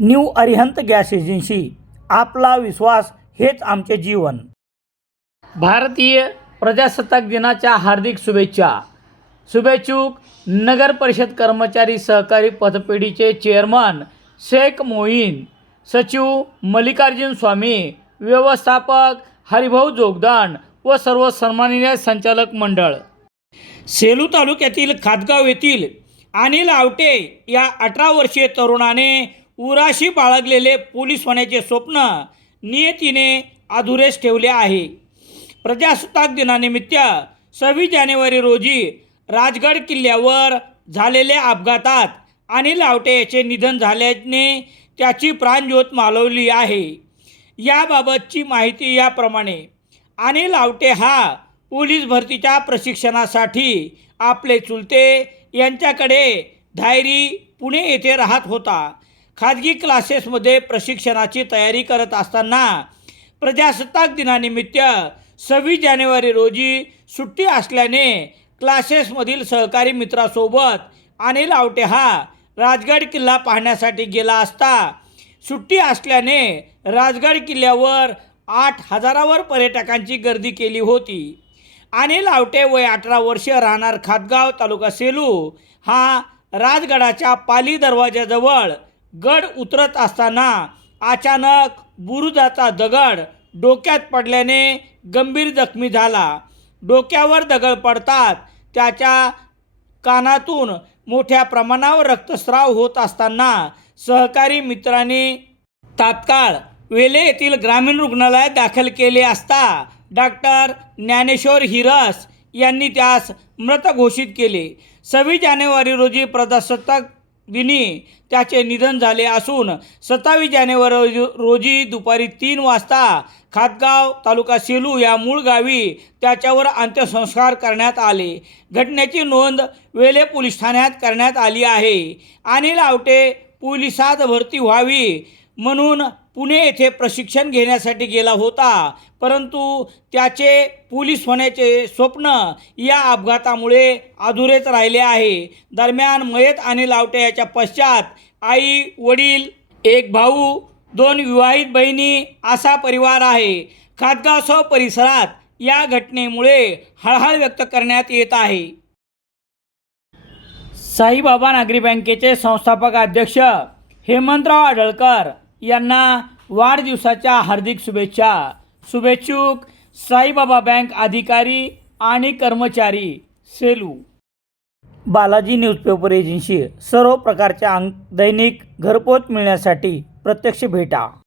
New Arihant gas agency. आपला विश्वास हेच आमचे जीवन. भारतीय प्रजासत्ताक दिनाच्या हार्दिक शुभेच्छा. शुभेच्छुक नगर परिषद कर्मचारी सहकारी पतपेढीचे चेअरमन शेख मोईन सचिव मल्लिकार्जुन स्वामी व्यवस्थापक हरिभाऊ जोगदान व सर्व सन्माननीय संचालक मंडळ. सेलू तालुक्यातील खातगाव येथील अनिल आवटे या अठरा वर्षीय तरुणाने उराशी बाळगलेले पोलीस होण्याचे स्वप्न नियतीने अधुरेस ठेवले आहे. प्रजासत्ताक दिनानिमित्त सव्वीस जानेवारी रोजी राजगड किल्ल्यावर झालेल्या अपघातात अनिल आवटे याचे निधन झाल्याने त्याची प्राणज्योत मालवली आहे. याबाबतची माहिती याप्रमाणे अनिल आवटे हा पोलीस भरतीच्या प्रशिक्षणासाठी आपले चुलते यांच्याकडे धायरी पुणे येथे राहत होता. खाजगी क्लासेसमध्ये प्रशिक्षणाची तयारी करत असताना प्रजासत्ताक दिनानिमित्त सव्वीस जानेवारी रोजी सुट्टी असल्याने क्लासेसमधील सहकारी मित्रासोबत अनिल आवटे हा राजगड किल्ला पाहण्यासाठी गेला असता सुट्टी असल्याने राजगड किल्ल्यावर आठ हजारावर पर्यटकांची गर्दी केली होती. अनिल आवटे वय अठरा वर्ष राहणार खातगाव तालुका सेलू हा राजगडाच्या पाली दरवाजाजवळ गड उतरत असताना अचानक बुरुजाचा दगड डोक्यात पडल्याने गंभीर जखमी झाला. डोक्यावर दगड पडतात. त्याच्या कानातून मोठ्या प्रमाणावर रक्तस्राव होत असताना सहकारी मित्रांनी तात्काळ वेले येथील ग्रामीण रुग्णालयात दाखल केले असता डॉक्टर ज्ञानेश्वर हिरस यांनी त्यास मृत घोषित केले. सव्वीस जानेवारी रोजी प्रजासत्ताक दिनी त्याचे निधन झाले असून सत्तावीस जानेवारी रोजी- रोजी दुपारी तीन वाजता खातगाव तालुका सेलू या मूळ गावी त्याच्यावर अंत्यसंस्कार करण्यात आले. घटनेची नोंद वेले पोलीस ठाण्यात करण्यात आली आहे. अनिल आवटे पोलिसात भरती व्हावी. म्हणून पुणे येथे प्रशिक्षण घेण्यासाठी गेला होता. परंतु त्याचे पोलीस होण्याचे स्वप्न या अपघातामुळे अधुरेच राहिले आहे. दरम्यान मयत आणि लावटे याच्या पश्चात आई वडील एक भाऊ दोन विवाहित बहिणी असा परिवार आहे. खातगावसह परिसरात या घटनेमुळे हळहळ व्यक्त करण्यात येत आहे. साईबाबा नागरी बँकेचे संस्थापक अध्यक्ष हेमंतराव आडळकर यांना वाढदिवसाच्या हार्दिक शुभेच्छा. शुभेच्छुक साईबाबा बँक अधिकारी आणि कर्मचारी सेलू. बालाजी न्यूजपेपर एजन्सी सर्व प्रकारच्या अंक दैनिक घरपोच मिळण्यासाठी प्रत्यक्ष भेटा.